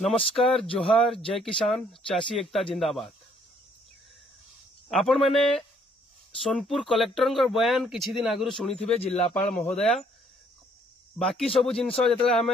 नमस्कार, जोहार, जय किसान, चाषी एकता जिंदाबाद। आपण मैंने सोनपुर कलेक्टर बयान किछि दिन आगु शुणी जिलापाल महोदया बाकी सबू जिनस जो आम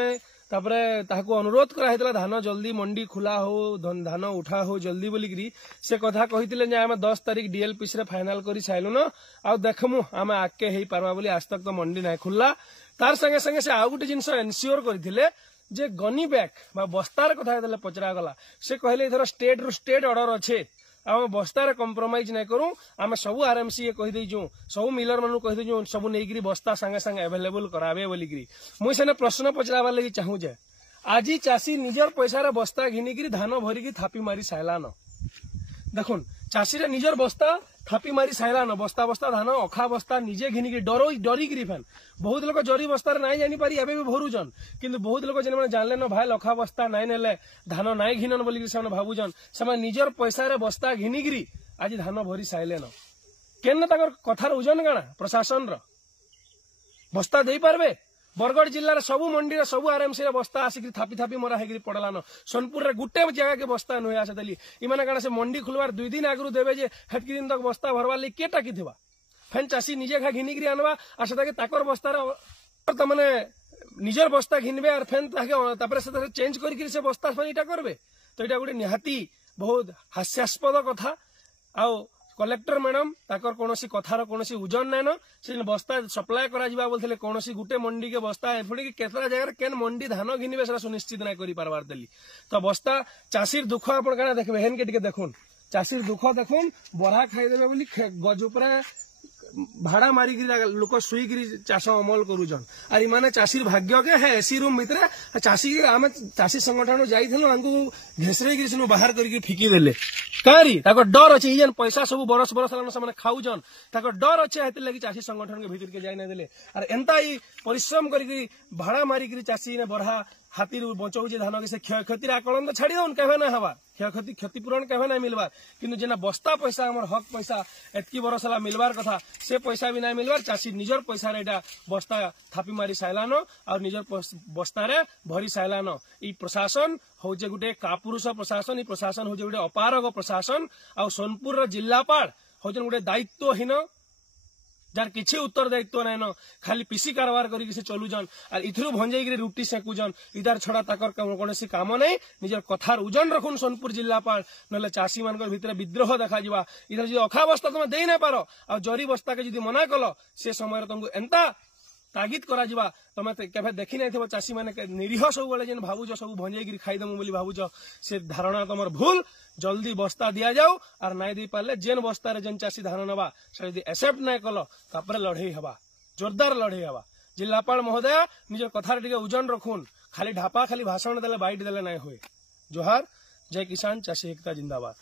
अनुरोध कराइला धान जल्दी मंडी खुला हो, धान उठा हो जल्दी बोलिकी से कथा कही आम 10 तारिख डीएलपीसी रे फाइनाल कर साइलुन आ देखमु आम आगे हो पार्मा बोली। आज तक तो मंडी ना खुला। तार संगे संगे से आउ गोटे जिनस एनश्योर करथिले जे गनी बैग बस्तार कथा जो पचरा गला से कहले इधर स्टेट रु स्टेट ऑर्डर अच्छे आम बस्तार कंप्रोमाइज नहीं करूँ। आम सब आरएमसी कहीदेचु सब मिलर मानू कहीदेचु सब नहीं बस्ता सांगे सांगे एवेलेबल करावे बोलिकी मुझे सेने प्रश्न पचराबार लगी चाहूँ जे आज चाषी निजर पैसा बस्ता घिनिकी धान भरिकी थापी मारी साइलान। देखुन चाषी रे निजर बस्ता थापी मारी साइलान, बस्ता बस्ता धान अखा बस्ता निजे घिनिकी डरिकी फैन बहुत लोग जरी बस्तार नाई जानी पारी एबे भी भरुजन, किंतु बहुत लोग जेने जानले न भाई अखा बस्ता नाई नेले धान नाई घिनन बोलिकी से भावुजन से निजर पैसा रे बस्ता घिनिकी आज धान भरी साइलेन। केन ताकर कथार ओजन काना प्रशासन रो बस्ता दे पारबे। बरगढ़ जिल्ला सबू मंडी सबू आरएमसी बस्ता आसिक थापी थापी मरा है पड़लान। सोनपुर रे गुटे जगह के बस्ता नुहे आसली इमाने काना से मंडी खुलवार 2 दिन आगु देवे जे हेतकी दिन तक बस्ता भरवार लगी के टाकी थिबा फेन चाषी निजे खा घिनिकी आनवा आ से ताकर बस्तार तमने निजर बस्ता घिनबे और फेन तापर से चेंज करके से बस्ता फेन इटा करबे। तो यहाँ गोटे निहाती बहुत हास्यास्पद कथा। आउ कलेक्टर मैडम ताकर कोनोसी कथार कोनोसी ओजन नाइन से बस्ता सप्लाय करा जिबा बोलथिले कोनोसी गुटे मंडी के बस्ता एफुडी केतरा जगह केन मंडी धान घिनिबे सेरा सुनिश्चित ना करि पारबार देली। तो बस्ता चाषीर दुख आपण काना देखबे हेन के टिके देखुन चाषीर दुख देखुन बरा खाई देबे बोली गज उपरे भाड़ा मारिकी लोक शुईकी चाष अमल करुचन आर इमाने चाषीर भाग्य के है एसी रूम भितर चाषी आम चाषी संगठन जाइलु घेसरे बाहर करके फिकी देले कहीं डर अच्छे जेन पैसा सब बरस बरस से खाऊन ताको डर अच्छे हेतु लगी चाषी संगठन के भीतर के जाई ना देले और एंता ही परिश्रम करके भाड़ा मारिकी चाषी ने बरहा हाथी बचाऊे धान के से क्षयक्षति आकलन तो छाड़ी दौन कहे ना हबार क्षयक्षति क्षतिपूरण कहे ना मिलबार किंतु जेना बस्ता पैसा हमर हक पैसा एतकी बरस है मिलबार कथा से पैसा भी ना मिलबार चाषी निजर पैसा रे बस्ता थापी मारी साइलान और निजर बस्ता रे भरी साइलान। ई प्रशासन हूँ गोटे कापुरुष प्रशासन, ई प्रशासन हूँ गोटे अपारग प्रशासन आ सोनपुर जिलापाल हूँ गोटे दायित्वहीन जार किसी उत्तर दायित्व नाइन खाली पीसी कारबार करके से चलुजन और इथरु भंजई रुटी सेकुजन इधार छड़ा ताकर कौन काम नहीं। निजर कथार ओजन रखुन सोनपुर जिलापाल ना चाषी मान भीतर विद्रोह देखा इधर जो अखा बस्ता तुम दे ना पार आ जरी बस्ता के मना कल से समय तुमको एंता तागिद करा तुम केवे देखी ना चाषी मैंने निरीह सब बेले जेन भावुज सब भंजई खाईदेमु बोली भावुज से धारणा तुम भूल। जल्दी बस्ता दिया जाऊ और नाई दे पारे जेन बस्तार जेन चाषी धान नवा से एक्सेप्ट ना कल तापर लड़े हवा जोरदार लड़े हवा। जिलापाल महोदय निजर कथार टिके ओजन रखुन खाली ढापा खाली भाषण देले बाइट देले ना हुए। जोहार, जय किसान, चाषी एकता जिंदाबाद।